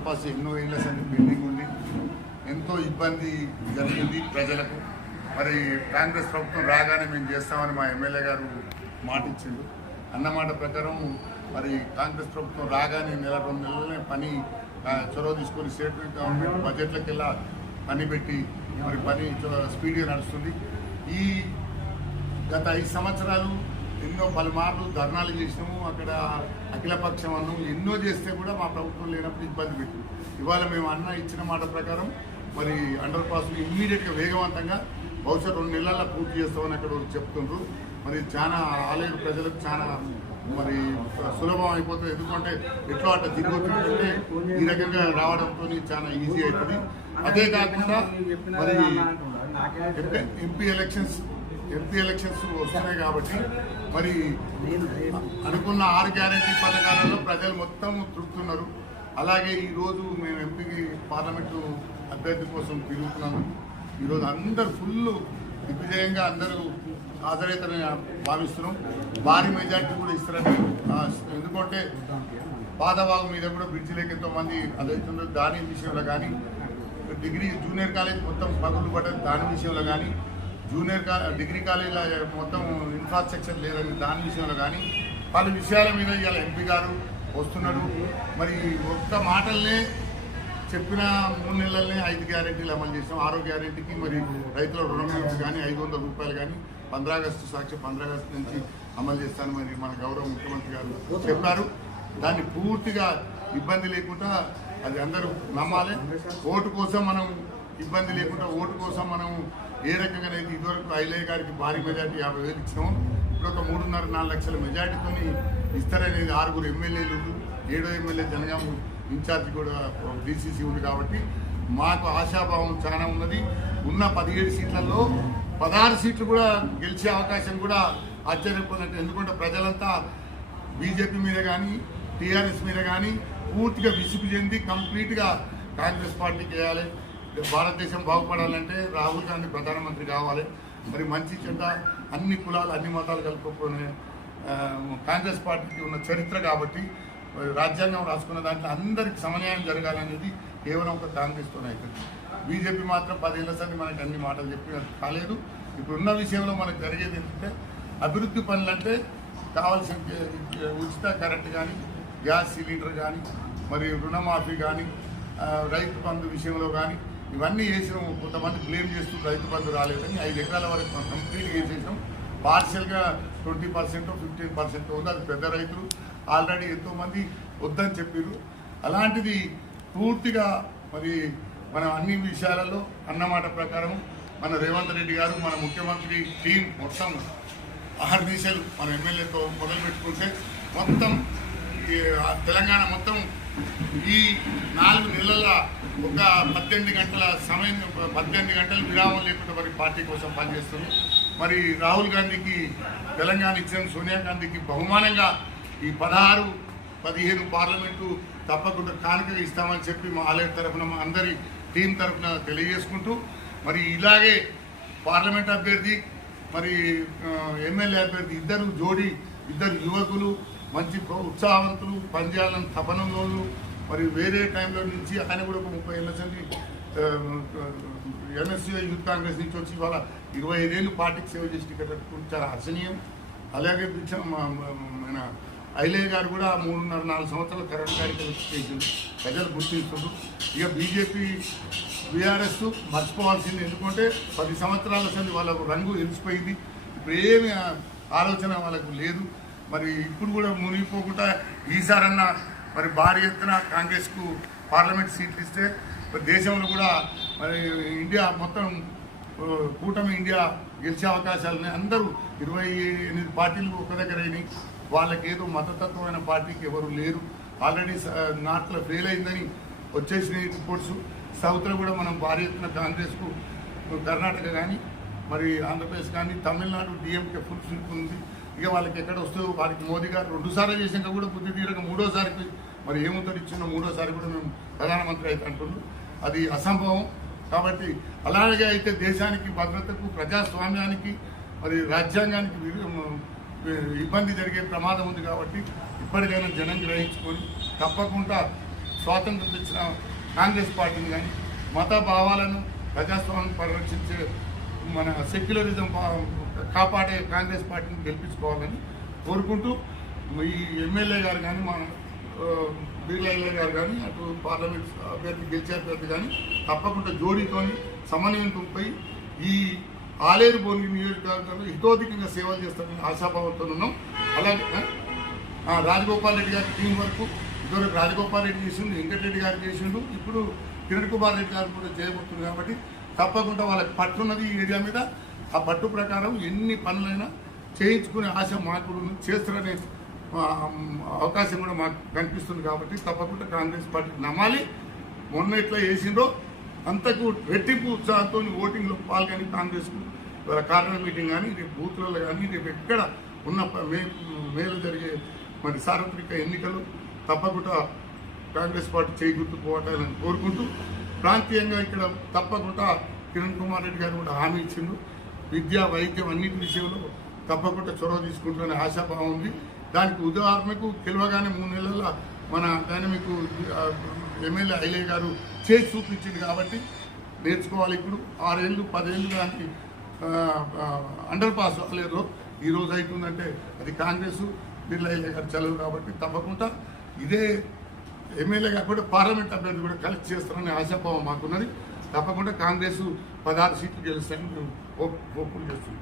Under pass ఎన్నో ఏళ్ళ సంది బిల్డింగ్ ఉంది, ఎంతో ఇబ్బంది జరిగింది ప్రజలకు. మరి కాంగ్రెస్ ప్రభుత్వం రాగానే మేము చేస్తామని మా ఎమ్మెల్యే గారు మాట ఇచ్చిండు. అన్నమాట ప్రకారం మరి కాంగ్రెస్ ప్రభుత్వం రాగానే నెల 2 నెలలనే పని చొరవ తీసుకొని స్టేట్ గవర్నమెంట్ బడ్జెట్లకు వెళ్ళా పని పెట్టి మరి పని స్పీడ్గా నడుస్తుంది. ఈ గత 5 సంవత్సరాలు ఎన్నో పలుమార్లు ధర్నాలు చేసినాము, అక్కడ అఖిలపక్షం అన్నం ఎన్నో చేస్తే కూడా మా ప్రభుత్వం లేనప్పుడు ఇబ్బంది పెట్టింది. ఇవాళ మేము అన్న ఇచ్చిన మాట ప్రకారం మరి అండర్ పాస్ని ఇమ్మీడియట్గా వేగవంతంగా బహుశా 2 నెలల్లో పూర్తి చేస్తామని అక్కడ చెప్తుండ్రు. మరి చాలా ఆలయ ప్రజలకు చాలా మరి సులభం అయిపోతుంది. ఎందుకంటే ఎట్లా అట్లా తిరుగుతుంటే ఈ రకంగా రావడంతో చాలా ఈజీ అవుతుంది. అదే కాకుండా మరి ఎంపీ ఎలక్షన్స్ వస్తున్నాయి కాబట్టి మరి అనుకున్న 6 గ్యారెంటీ పథకాలలో ప్రజలు మొత్తం తృప్తున్నారు. అలాగే ఈరోజు మేము ఎంపీకి పార్లమెంటు అభ్యర్థి కోసం తిరుగుతున్నాము. ఈరోజు అందరు ఫుల్ దిగ్విజయంగా అందరూ హాజరవుతారని భావిస్తున్నాం. భారీ మెజార్టీ కూడా ఇస్తారని, ఎందుకంటే పాదవాగు మీద కూడా బ్రిడ్జిలోకి ఎంతోమంది అదవుతున్నారు. దాని విషయంలో కానీ జూనియర్ కాలేజ్ మొత్తం పగులు పడ్డది, దాని విషయంలో కానీ డిగ్రీ కాలేజీలో మొత్తం ఇన్ఫ్రాస్ట్రక్చర్ లేదని దాని విషయంలో కానీ పలు విషయాల మీద ఇవాళ ఎంపీ గారు వస్తున్నాడు. మరి ఒక్క మాటలనే చెప్పిన 3 నెలలనే 5 గ్యారెంటీలు అమలు చేసాం. 6వ గ్యారెంటీకి మరి రైతుల రుణమాఫీ కానీ 500 రూపాయలు కానీ 15 ఆగస్టు సాక్షి 15 ఆగస్టు నుంచి అమలు చేస్తాను మరి మన గౌరవ ముఖ్యమంత్రి గారు చెప్పారు. దాన్ని పూర్తిగా ఇబ్బంది లేకుండా అది అందరూ నమ్మాలి. ఓటు కోసం మనం ఇబ్బంది లేకుండా ఓటు కోసం మనం ఏ రకంగానైతే ఇదివరకు ఐలయ్య గారికి భారీ మెజార్టీ 50,000 ఇచ్చినాము, ఇప్పుడు ఒక 3.5-4 లక్షల మెజార్టీతో ఇస్తారనేది 6 ఎమ్మెల్యేలు, 7వ ఎమ్మెల్యే జనగాం ఇన్ఛార్జి కూడా డీసీసీ ఉంది. కాబట్టి మాకు ఆశాభావం చాలా ఉన్నది. ఉన్న 17 సీట్లలో 16 సీట్లు కూడా గెలిచే అవకాశం కూడా ఆశ్చర్యపోయినట్టు. ఎందుకంటే ప్రజలంతా బీజేపీ మీద కానీ టీఆర్ఎస్ మీద కానీ పూర్తిగా విసుగు చెంది కంప్లీట్గా కాంగ్రెస్ పార్టీకి వేయాలి. భారతదేశం బాగుపడాలంటే రాహుల్ గాంధీ ప్రధానమంత్రి కావాలి. మరి మంచి చెడ్డ అన్ని కులాలు అన్ని మతాలు కలుపుకునే కాంగ్రెస్ పార్టీకి ఉన్న చరిత్ర కాబట్టి రాజ్యాంగం రాసుకున్న దాంట్లో అందరికి సమన్యాయం జరగాలనేది కేవలం ఒక కాంగ్రెస్తోనే అవుతుంది. బీజేపీ మాత్రం 10 ఏళ్ల సార్లు మనకి అన్ని మాటలు చెప్పినట్టు కాలేదు. ఇప్పుడున్న విషయంలో మనకు జరిగేది ఏంటంటే అభివృద్ధి పనులు అంటే కావాల్సిన ఉచిత కరెంట్ కానీ గ్యాస్ సిలిండర్ కానీ మరి రుణమాఫీ కానీ రైతు బంధు విషయంలో కానీ ఇవన్నీ వేసినాం. కొంతమంది బ్లేమ్ చేస్తూ రైతు బంధు రాలేదని 5 ఎకరాల వరకు కంప్లీట్గా వేసేసినాం. పార్షియల్గా 20% 15% ఉంది. అది పెద్ద రైతులు ఆల్రెడీ ఎంతోమంది వద్దని చెప్పారు. అలాంటిది పూర్తిగా మరి మనం అన్ని విషయాలలో అన్నమాట ప్రకారం మన రేవంత్ రెడ్డి గారు మన ముఖ్యమంత్రి టీం మొత్తం అహర్నిశలు మన ఎమ్మెల్యేతో మొదలు పెట్టుకుంటే మొత్తం తెలంగాణ మొత్తం ఈ 4 నెలల ఒక 18 గంటల సమయం 18 గంటలు విరామం లేకుండా మరి పార్టీ కోసం పనిచేస్తుంది. మరి రాహుల్ గాంధీకి తెలంగాణ ఇచ్చిన సోనియా గాంధీకి బహుమానంగా ఈ 16, 15 పార్లమెంటు తప్పకుండా కానుకగా ఇస్తామని చెప్పి మా ఆలయ తరఫున మా అందరి టీం తరఫున తెలియజేసుకుంటూ మరి ఇలాగే పార్లమెంట్ అభ్యర్థి మరి ఎమ్మెల్యే అభ్యర్థి ఇద్దరు యువకులు మంచి ఉత్సాహవంతులు పనిచేయాలని తపనలోను మరి వేరే టైంలో నుంచి ఆయన కూడా ఒక 30 ఏళ్ళ నుంచి ఎన్ఎస్సీ యూత్ కాంగ్రెస్ నుంచి వచ్చి ఇవాళ 25 ఏళ్ళు పార్టీకి సేవ చేసి టికెట్ చాలా హర్షణీయం. అలాగే మన ఐలయ్య గారు కూడా 3.5-4 సంవత్సరాల కరెంట్ కార్యక్రమం చేసింది, ప్రజలు గుర్తించుకుంటూ. ఇక బీజేపీ బీఆర్ఎస్ మర్చిపోవాల్సింది, ఎందుకంటే 10 సంవత్సరాల సంది వాళ్ళకు రంగు వెలిసిపోయింది. ఇప్పుడు ఏమి ఆలోచన వాళ్ళకు లేదు. మరి ఇప్పుడు కూడా మునిగిపోకుండా ఈసారన్నా మరి భారీ ఎత్తున కాంగ్రెస్కు పార్లమెంట్ సీట్లు ఇస్తే దేశంలో కూడా మరి ఇండియా మొత్తం కూటమి ఇండియా గెలిచే అవకాశాలని అందరూ 28 పార్టీలు ఒక దగ్గర అయినాయి. వాళ్ళకి ఏదో మతతత్వమైన పార్టీకి ఎవరు లేరు. ఆల్రెడీ నార్త్లో ఫెయిల్ అయిందని వచ్చేసిన రిపోర్ట్స్. సౌత్లో కూడా మనం భారీ ఎత్తున కాంగ్రెస్కు కర్ణాటక కానీ మరి ఆంధ్రప్రదేశ్ కానీ తమిళనాడు డిఎంకే ఫుల్ స్లిప్ ఉంది. ఇక వాళ్ళకి ఎక్కడ వస్తుందో వారికి మోదీ గారు 2 సార్లు చేసాక కూడా బుద్ధి తీరక 3వసారికి మరి ఏముంతో ఇచ్చిన 3వసారి కూడా మేము ప్రధానమంత్రి అయితే అంటున్నాం. అది అసంభవం. కాబట్టి అలాగే అయితే దేశానికి భద్రతకు ప్రజాస్వామ్యానికి మరి రాజ్యాంగానికి ఇబ్బంది జరిగే ప్రమాదం ఉంది. కాబట్టి ఇప్పటికైనా జనం గ్రహించుకొని తప్పకుండా స్వాతంత్రం తెచ్చిన కాంగ్రెస్ పార్టీని కానీ మత భావాలను ప్రజాస్వామ్యం పరిరక్షించే మన సెక్యులరిజం కాపాడే కాంగ్రెస్ పార్టీని గెలిపించుకోవాలని కోరుకుంటూ ఈ ఎమ్మెల్యే గారు కానీ మన బిర్లా గారు కానీ అటు పార్లమెంట్ అభ్యర్థి గెలిచే అభ్యర్థి కానీ తప్పకుండా జోడీతోని సమన్వయంతో ఈ ఆలేరు భువనగిరి నియోజకవర్గంలో హితోధికంగా సేవలు చేస్తారని ఆశాభావంతో ఉన్నాం. అలాగే రాజగోపాల్ రెడ్డి గారి టీం వరకు ఇదివరకు రాజగోపాల్ రెడ్డి చేసిండు, వెంకటరెడ్డి గారు చేసిండు, ఇప్పుడు కిరణ్ కుమార్ రెడ్డి గారు కూడా చేయబోతున్నారు. కాబట్టి తప్పకుండా వాళ్ళకి పట్టున్నది ఈ ఏరియా మీద. ఆ పట్టు ప్రకారం ఎన్ని పనులైనా చేయించుకునే ఆశ మాకు చేస్తారనే అవకాశం కూడా మాకు కనిపిస్తుంది. కాబట్టి తప్పకుండా కాంగ్రెస్ పార్టీ నమ్మాలి. మొన్న ఎట్లా వేసిందో అంతకు రెట్టింపు ఉత్సాహంతో ఓటింగ్లో పాల్గొని కాంగ్రెస్కు కార్నర్ మీటింగ్ కానీ రేపు బూత్లలో కానీ రేపు ఎక్కడ ఉన్న మేలు జరిగే మరి సార్వత్రిక ఎన్నికలు తప్పకుండా కాంగ్రెస్ పార్టీ చేయి గుర్తుపోవటాలని కోరుకుంటూ ప్రాంతీయంగా ఇక్కడ తప్పకుండా కిరణ్ కుమార్ రెడ్డి గారు కూడా హామీ ఇచ్చిండు. విద్య వైద్యం అన్నిటి విషయంలో తప్పకుండా చొరవ తీసుకుంటారనే ఆశాభావం ఉంది. దానికి ఉదాహరణకు తెలియగానే 3 నెలల మన డైనమిక్ ఎమ్మెల్యే ఐలయ్య గారు చేసి చూపించింది. కాబట్టి నేర్చుకోవాలి. ఇప్పుడు 6 ఏళ్ళు 10 ఏళ్ళు దానికి అండర్ పాస్ అవ్వలేరు. ఈ రోజు అవుతుందంటే అది కాంగ్రెస్ బిర్లా ఐలయ్య గారు చదువు. కాబట్టి తప్పకుండా ఇదే ఎమ్మెల్యే కాకుండా పార్లమెంట్ అభ్యర్థి కూడా కలెక్ట్ చేస్తారనే ఆశాభావం మాకున్నది. తప్పకుండా కాంగ్రెస్ 16 సీట్లు గెలుస్తాయని మేము ఒప్పులు చేస్తున్నాం.